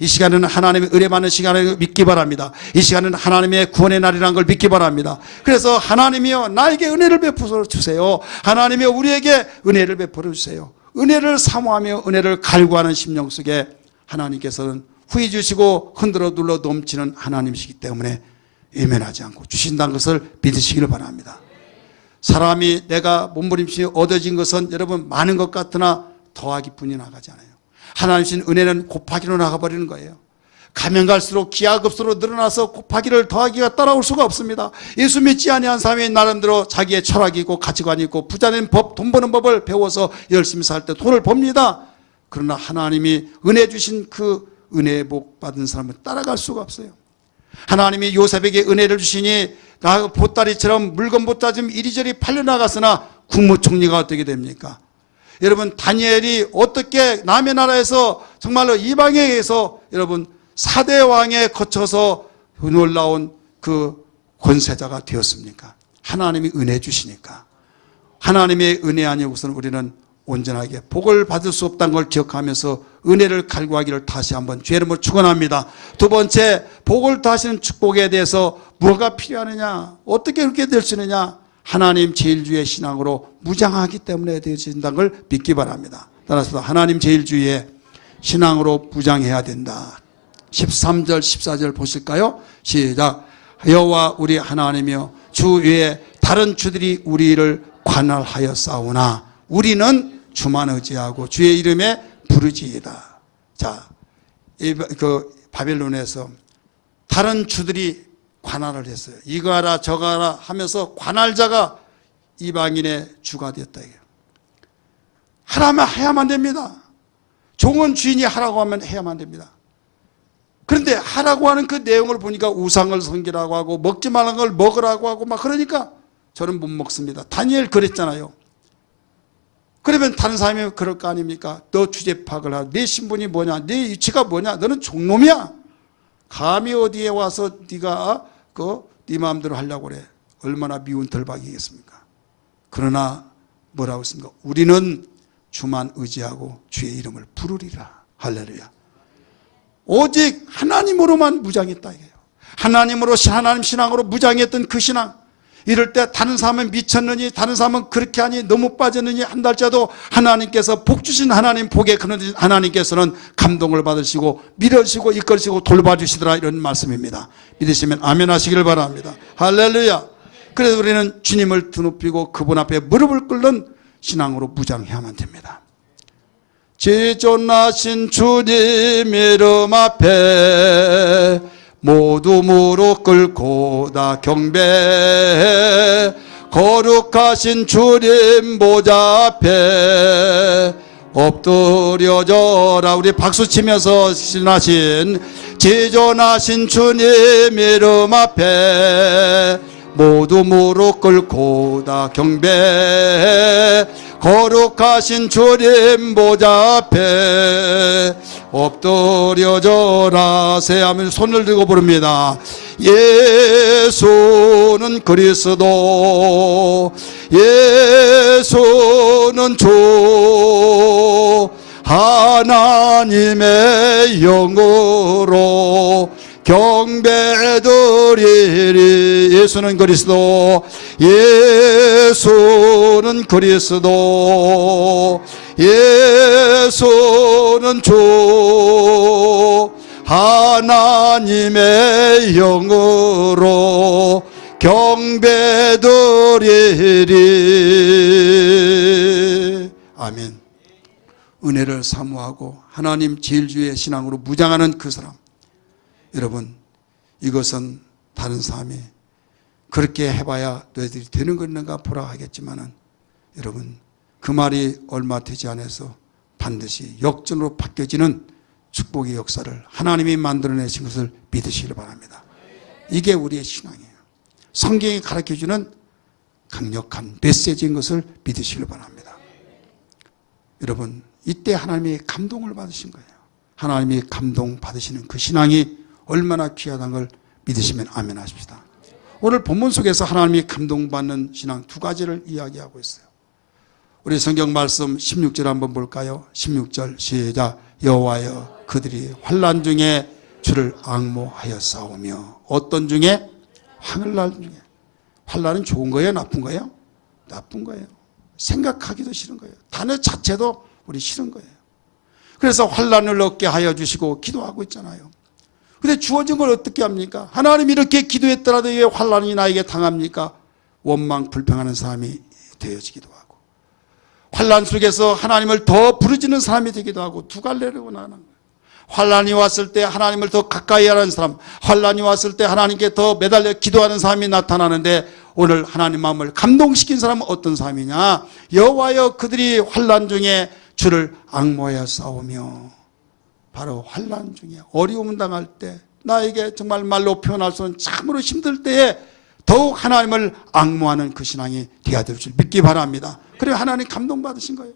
이 시간은 하나님의 은혜 받는 시간을 믿기 바랍니다. 이 시간은 하나님의 구원의 날이라는 걸 믿기 바랍니다. 그래서 하나님이여 나에게 은혜를 베풀어 주세요. 하나님이여 우리에게 은혜를 베풀어 주세요. 은혜를 사모하며 은혜를 갈구하는 심령 속에 하나님께서는 후히 주시고 흔들어 눌러 넘치는 하나님이시기 때문에 외면하지 않고 주신다는 것을 믿으시기를 바랍니다. 사람이 내가 몸부림치며 얻어진 것은 여러분 많은 것 같으나 더하기 뿐이 나가지 않아요. 하나님 주신 은혜는 곱하기로 나가버리는 거예요. 가면 갈수록 기하급수로 늘어나서 곱하기를 더하기가 따라올 수가 없습니다. 예수 믿지 아니한 사람이 나름대로 자기의 철학이 있고 가치관이 있고 부자된 법, 돈 버는 법을 배워서 열심히 살 때 돈을 법니다. 그러나 하나님이 은혜 주신 그 은혜의 복 받은 사람은 따라갈 수가 없어요. 하나님이 요셉에게 은혜를 주시니 보따리처럼 물건 보따리 이리저리 팔려나갔으나 국무총리가 어떻게 됩니까? 여러분 다니엘이 어떻게 남의 나라에서 정말로 이방에 의해서 여러분 4대 왕에 거쳐서 놀라운 그 권세자가 되었습니까? 하나님이 은혜 주시니까. 하나님의 은혜 아니고서는 우리는 온전하게 복을 받을 수 없다는 걸 기억하면서 은혜를 갈구하기를 다시 한번 주의 이름으로 축원합니다. 두 번째, 복을 더하시는 축복에 대해서 뭐가 필요하느냐, 어떻게 그렇게 될 수 있느냐, 하나님 제일주의 신앙으로 무장하기 때문에 되어진다는 걸 믿기 바랍니다. 따라서 하나님 제일주의 신앙으로 무장해야 된다. 13절 14절 보실까요? 시작. 여호와 우리 하나님이여 주 외에 다른 주들이 우리를 관할하여 싸우나 우리는 주만 의지하고 주의 이름에 부르지이다. 자, 그 바벨론에서 다른 주들이 관할을 했어요. 이거 하라 저거 하라 하면서 관할자가 이방인의 주가 되었다. 하라면 해야만 됩니다. 종은 주인이 하라고 하면 해야만 됩니다. 그런데 하라고 하는 그 내용을 보니까 우상을 섬기라고 하고 먹지 말라는 걸 먹으라고 하고 막 그러니까 저는 못 먹습니다. 다니엘 그랬잖아요. 그러면 다른 사람이 그럴 거 아닙니까? 너 주제 파악을 하라. 네 신분이 뭐냐? 네 위치가 뭐냐? 너는 종놈이야. 감히 어디에 와서 네가 네 마음대로 하려고 그래. 얼마나 미운 덜박이겠습니까? 그러나 뭐라고 했습니까? 우리는 주만 의지하고 주의 이름을 부르리라. 할렐루야. 오직 하나님으로만 무장했다 이거예요. 하나님으로 하나님 신앙으로 무장했던 그 신앙. 이럴 때 다른 사람은 미쳤느니 다른 사람은 그렇게 하니 너무 빠졌느니 한달째도 하나님께서 복 주신 하나님 복에 그는 하나님께서는 감동을 받으시고 밀어주시고 이끌으시고 돌봐주시더라 이런 말씀입니다. 믿으시면 아멘 하시길 바랍니다. 할렐루야. 그래서 우리는 주님을 드높이고 그분 앞에 무릎을 꿇는 신앙으로 무장해야만 됩니다. 지존하신 주님 이름 앞에 모두 무릎 꿇고 다 경배 거룩하신 주님 보좌 앞에 엎드려져라. 우리 박수치면서 신하신 지존하신 주님 이름 앞에 모두 무릎 꿇고 다 경배 거룩하신 주님 보좌 앞에 엎드려져라. 새하면 손을 들고 부릅니다. 예수는 그리스도 예수는 주 하나님의 영으로 경배드리리. 예수는 그리스도 예수는 그리스도 예수는 주 하나님의 영으로 경배드리리. 아멘. 은혜를 사모하고 하나님 제일주의 신앙으로 무장하는 그 사람, 여러분 이것은 다른 사람이 그렇게 해봐야 너희들이 되는 건가 보라 하겠지만은 여러분 그 말이 얼마 되지 않아서 반드시 역전으로 바뀌어지는 축복의 역사를 하나님이 만들어내신 것을 믿으시길 바랍니다. 이게 우리의 신앙이에요. 성경이 가르쳐주는 강력한 메시지인 것을 믿으시길 바랍니다. 여러분, 이때 하나님이 감동을 받으신 거예요. 하나님이 감동받으시는 그 신앙이 얼마나 귀하다는 걸 믿으시면 아멘 하십시다. 오늘 본문 속에서 하나님이 감동받는 신앙 두 가지를 이야기하고 있어요. 우리 성경 말씀 16절 한번 볼까요? 16절 시작. 여호와여 그들이 환난 중에 주를 앙모하여 싸우며. 어떤 중에? 환난 중에. 환난은 좋은 거예요? 나쁜 거예요? 나쁜 거예요. 생각하기도 싫은 거예요. 단어 자체도 우리 싫은 거예요. 그래서 환난을 얻게 하여 주시고 기도하고 있잖아요. 근데 주어진 걸 어떻게 합니까? 하나님 이렇게 기도했더라도 왜 환난이 나에게 당합니까? 원망 불평하는 사람이 되어지기도 하고, 환난 속에서 하나님을 더 부르짖는 사람이 되기도 하고, 두 갈래로 나가는 거예요. 환난이 왔을 때 하나님을 더 가까이 하는 사람, 환난이 왔을 때 하나님께 더 매달려 기도하는 사람이 나타나는데, 오늘 하나님 마음을 감동시킨 사람은 어떤 사람이냐? 여호와여 그들이 환난 중에 주를 앙모하여 싸우며. 바로 환난 중에, 어려움 당할 때, 나에게 정말 말로 표현할 수 없는 참으로 힘들 때에 더욱 하나님을 앙모하는 그 신앙이 되어야 될 줄 믿기 바랍니다. 그래 하나님 감동받으신 거예요.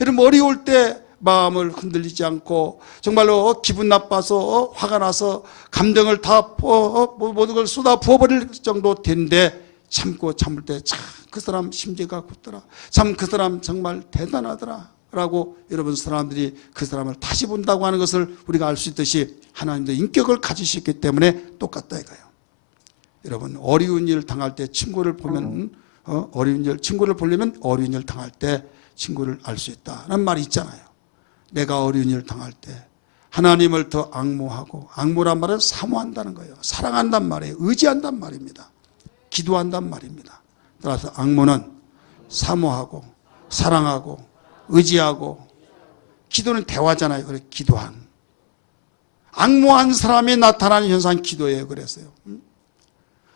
여러분, 어려울 때 마음을 흔들리지 않고 정말로 기분 나빠서 화가 나서 감정을 다 모든 걸 쏟아 부어버릴 정도 된데 참고 참을 때 참 그 사람 심지가 굳더라, 참 그 사람 정말 대단하더라 라고 여러분 사람들이 그 사람을 다시 본다고 하는 것을 우리가 알 수 있듯이 하나님도 인격을 가지셨기 때문에 똑같다 이거예요. 여러분, 어려운 일 당할 때 친구를 보면 어려운 일, 친구를 보려면 어려운 일 당할 때 친구를 알 수 있다는 말이 있잖아요. 내가 어려운 일 당할 때 하나님을 더 앙모하고, 앙모란 말은 사모한다는 거예요. 사랑한단 말이에요. 의지한단 말입니다. 기도한단 말입니다. 따라서 앙모는 사모하고 사랑하고 의지하고, 기도는 대화잖아요. 그래서 기도한, 앙모한 사람이 나타나는 현상 기도예요. 그랬어요.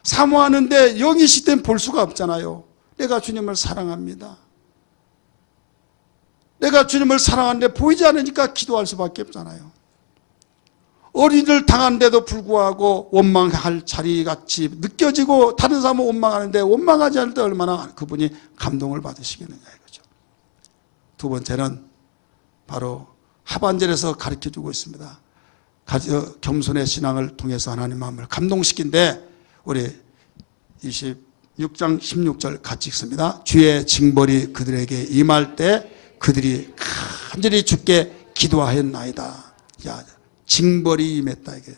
사모하는데 영이 시대는 볼 수가 없잖아요. 내가 주님을 사랑합니다. 내가 주님을 사랑하는데 보이지 않으니까 기도할 수밖에 없잖아요. 어린이를 당하는데도 불구하고 원망할 자리같이 느껴지고, 다른 사람은 원망하는데 원망하지 않을 때 얼마나 그분이 감동을 받으시겠느냐 이거죠. 두 번째는 바로 하반절에서 가르쳐주고 있습니다. 겸손의 신앙을 통해서 하나님 마음을 감동시킨데, 우리 26장 16절 같이 읽습니다. 주의 징벌이 그들에게 임할 때 그들이 간절히 주께 기도하였나이다. 야, 징벌이 임했다 이게.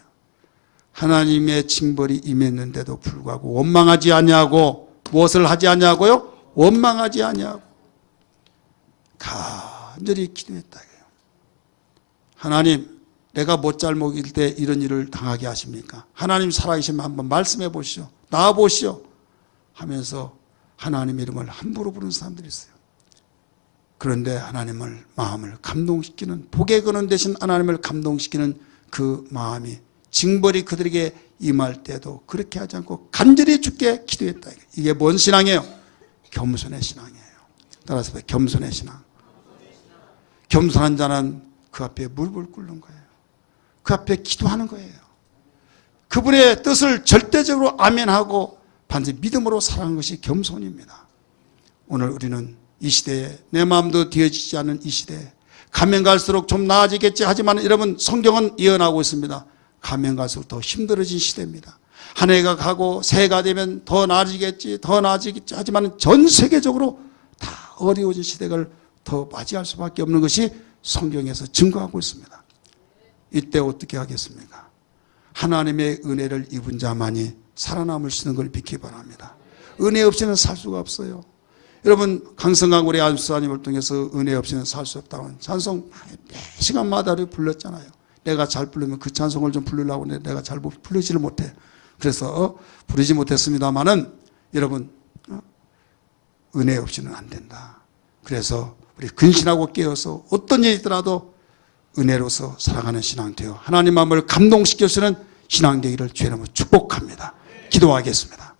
하나님의 징벌이 임했는데도 불구하고 원망하지 아니하고, 무엇을 하지 아니하고요? 원망하지 아니하고 간절히 기도했다 이거예요. 하나님, 내가 못 잘못일 때 이런 일을 당하게 하십니까? 하나님 살아계시면 한번 말씀해 보시오, 나와 보시오 하면서 하나님의 이름을 함부로 부르는 사람들이 있어요. 그런데 하나님을 마음을 감동시키는, 복의 근원 대신 하나님을 감동시키는 그 마음이, 징벌이 그들에게 임할 때도 그렇게 하지 않고 간절히 주께 기도했다. 이게 뭔 신앙이에요? 겸손의 신앙이에요. 따라서 겸손의 신앙. 겸손한 자는 그 앞에 무릎을 꿇는 거예요. 그 앞에 기도하는 거예요. 그분의 뜻을 절대적으로 아멘하고 반드시 믿음으로 살아가는 것이 겸손입니다. 오늘 우리는 이 시대에, 내 마음도 되어지지 않은 이 시대에 가면 갈수록 좀 나아지겠지 하지만 여러분, 성경은 예언하고 있습니다. 가면 갈수록 더 힘들어진 시대입니다. 한 해가 가고 새해가 되면 더 나아지겠지, 더 나아지겠지 하지만 전 세계적으로 다 어려워진 시대를 더 맞이할 수밖에 없는 것이 성경에서 증거하고 있습니다. 이때 어떻게 하겠습니까? 하나님의 은혜를 입은 자만이 살아남을 수 있는 걸 믿기 바랍니다. 은혜 없이는 살 수가 없어요. 여러분, 강성강 우리 안수사님을 통해서 은혜 없이는 살 수 없다는 찬송 매 시간마다 불렀잖아요. 내가 잘 부르면 그 찬송을 좀 부르려고 했는데 내가 잘 부르지를 못해. 그래서 부르지 못했습니다만은 여러분, 은혜 없이는 안 된다. 그래서 우리 근신하고 깨어서 어떤 일이 있더라도 은혜로서 살아가는 신앙 되어 하나님 마음을 감동시켜주는 신앙 되기를 주의 이름으로 축복합니다. 기도하겠습니다.